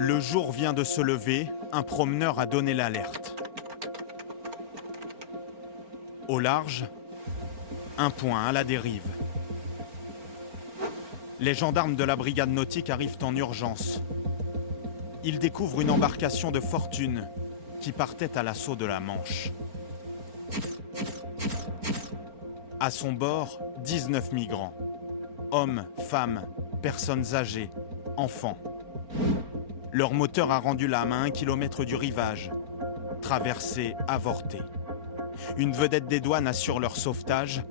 Le jour vient de se lever, un promeneur a donné l'alerte. Au large, un point à la dérive. Les gendarmes de la brigade nautique arrivent en urgence. Ils découvrent une embarcation de fortune qui partait à l'assaut de la Manche. À son bord, 19 migrants. Hommes, femmes, personnes âgées, enfants. Leur moteur a rendu l'âme à 1 kilomètre du rivage. Traversée avortée. Une vedette des douanes assure leur sauvetage,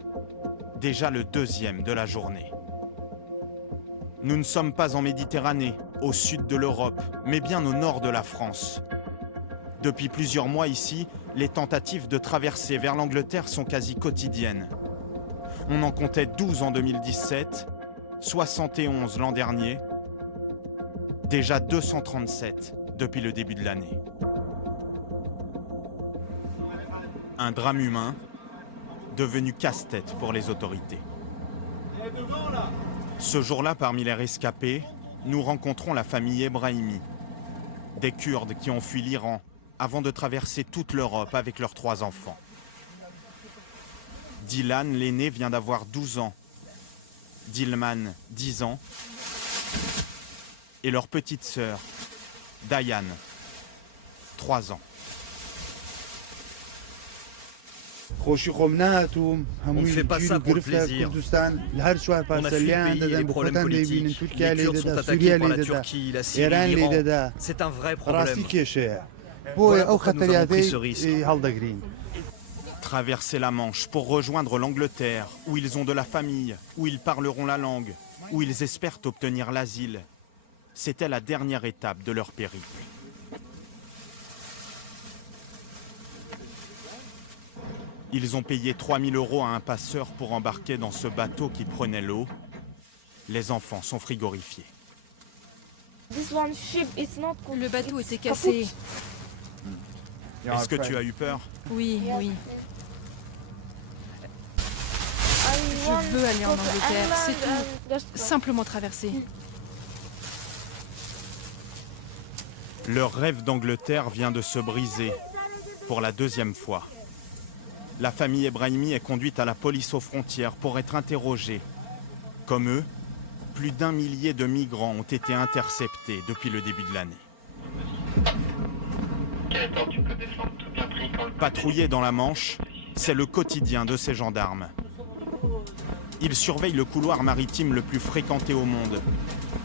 déjà le 2e de la journée. Nous ne sommes pas en Méditerranée, au sud de l'Europe, mais bien au nord de la France. Depuis plusieurs mois ici, les tentatives de traversée vers l'Angleterre sont quasi quotidiennes. On en comptait 12 en 2017, 71 l'an dernier, déjà 237 depuis le début de l'année. Un drame humain devenu casse-tête pour les autorités. Ce jour-là, parmi les rescapés, nous rencontrons la famille Ebrahimi, des Kurdes qui ont fui l'Iran avant de traverser toute l'Europe avec leurs 3 enfants. Dylan, l'aîné, vient d'avoir 12 ans, Dilman, 10 ans, et leur petite sœur, Diane, 3 ans. On ne fait pas ça pour le plaisir. On a fui le pays et les problèmes politiques. Les Kurdes sont attaqués par la Turquie, la Syrie, l'Iran. C'est un vrai problème. Voilà pourquoi nous avons pris ce risque. Traverser la Manche pour rejoindre l'Angleterre, où ils ont de la famille, où ils parleront la langue, où ils espèrent obtenir l'asile. C'était la dernière étape de leur périple. Ils ont payé 3 000 € à un passeur pour embarquer dans ce bateau qui prenait l'eau. Les enfants sont frigorifiés. Le bateau était cassé. Est-ce que tu as eu peur? Oui, oui. Je veux aller en Angleterre, c'est tout. Simplement traverser. Leur rêve d'Angleterre vient de se briser pour la 2e fois. La famille Ebrahimi est conduite à la police aux frontières pour être interrogée. Comme eux, plus d'1 millier de migrants ont été interceptés depuis le début de l'année. Patrouiller dans la Manche, c'est le quotidien de ces gendarmes. Ils surveillent le couloir maritime le plus fréquenté au monde.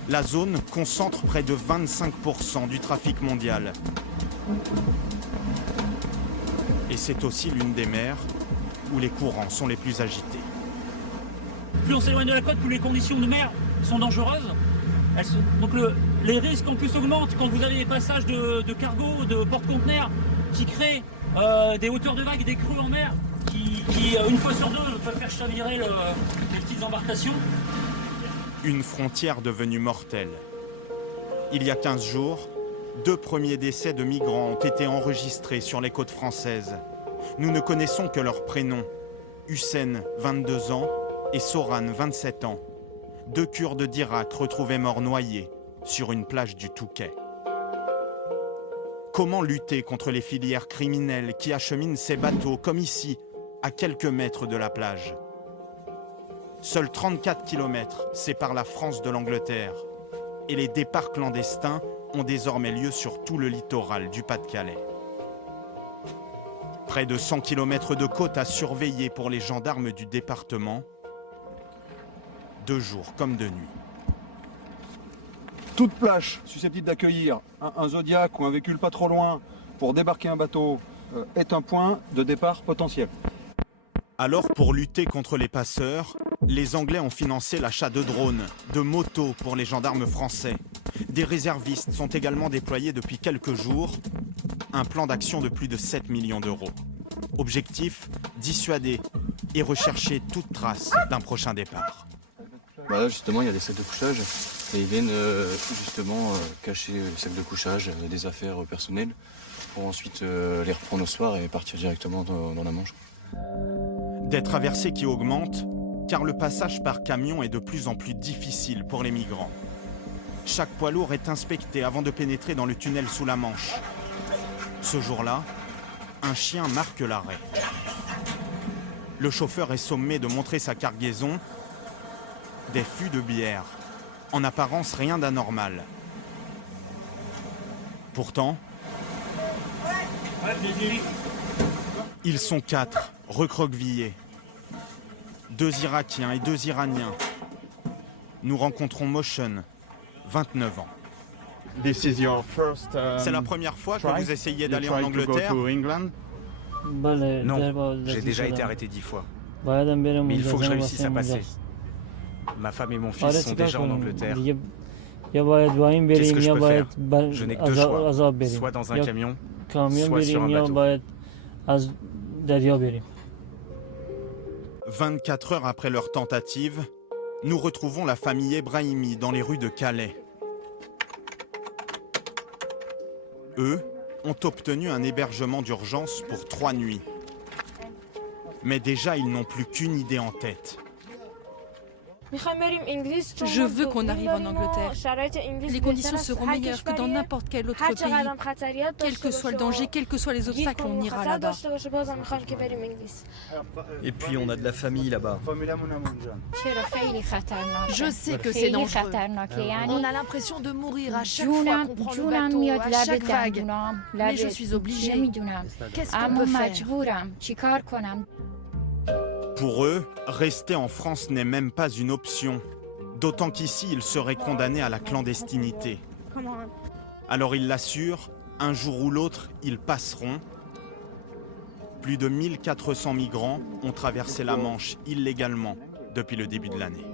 La zone concentre près de 25% du trafic mondial. Et c'est aussi l'une des mers où les courants sont les plus agités. Plus on s'éloigne de la côte, plus les conditions de mer sont dangereuses. Donc les risques en plus augmentent quand vous avez des passages de cargo, de porte-conteneurs qui créent des hauteurs de vagues et des creux en mer qui une fois sur 2, peuvent faire chavirer les petites embarcations. Une frontière devenue mortelle. Il y a 15 jours, 2 premiers décès de migrants ont été enregistrés sur les côtes françaises. Nous ne connaissons que leurs prénoms. Hussein, 22 ans, et Soran, 27 ans. 2 Kurdes d'Irak retrouvés morts noyés sur une plage du Touquet. Comment lutter contre les filières criminelles qui acheminent ces bateaux, comme ici, à quelques mètres de la plage? Seuls 34 km séparent la France de l'Angleterre. Et les départs clandestins ont désormais lieu sur tout le littoral du Pas-de-Calais. Près de 100 km de côte à surveiller pour les gendarmes du département, de jour comme de nuit. Toute plage susceptible d'accueillir un Zodiac ou un véhicule pas trop loin pour débarquer un bateau est un point de départ potentiel. Alors, pour lutter contre les passeurs, les Anglais ont financé l'achat de drones, de motos pour les gendarmes français. Des réservistes sont également déployés depuis quelques jours. Un plan d'action de plus de 7 millions d'euros. Objectif, dissuader et rechercher toute trace d'un prochain départ. Là justement il y a des sacs de couchage et ils viennent justement cacher les sacs de couchage, des affaires personnelles pour ensuite les reprendre au soir et partir directement dans la Manche. Des traversées qui augmentent car le passage par camion est de plus en plus difficile pour les migrants. Chaque poids lourd est inspecté avant de pénétrer dans le tunnel sous la Manche. Ce jour-là, un chien marque l'arrêt. Le chauffeur est sommé de montrer sa cargaison, des fûts de bière. En apparence, rien d'anormal. Pourtant, ils sont 4, recroquevillés. 2 Irakiens et 2 Iraniens. Nous rencontrons Motion, 29 ans. C'est la première fois que vous essayez d'aller en Angleterre? Non, j'ai déjà été arrêté 10 fois. Mais il faut que je réussisse à passer. Ma femme et mon fils sont déjà en Angleterre. Qu'est-ce que je peux faire? Je n'ai que 2 choix. Soit dans un camion, soit sur un bateau. 24 heures après leur tentative, nous retrouvons la famille Ebrahimi dans les rues de Calais. Eux ont obtenu un hébergement d'urgence pour 3 nuits. Mais déjà, ils n'ont plus qu'une idée en tête. Je veux qu'on arrive en Angleterre. Les conditions seront meilleures que dans n'importe quel autre pays. Quel que soit le danger, quels que soient les obstacles, on ira là-bas. Et puis on a de la famille là-bas. Je sais que c'est dangereux. On a l'impression de mourir à chaque fois qu'on prend le bateau, à chaque vague. Mais je suis obligée. Qu'est-ce qu'on peut faire? Pour eux, rester en France n'est même pas une option. D'autant qu'ici, ils seraient condamnés à la clandestinité. Alors ils l'assurent, un jour ou l'autre, ils passeront. Plus de 1400 migrants ont traversé la Manche illégalement depuis le début de l'année.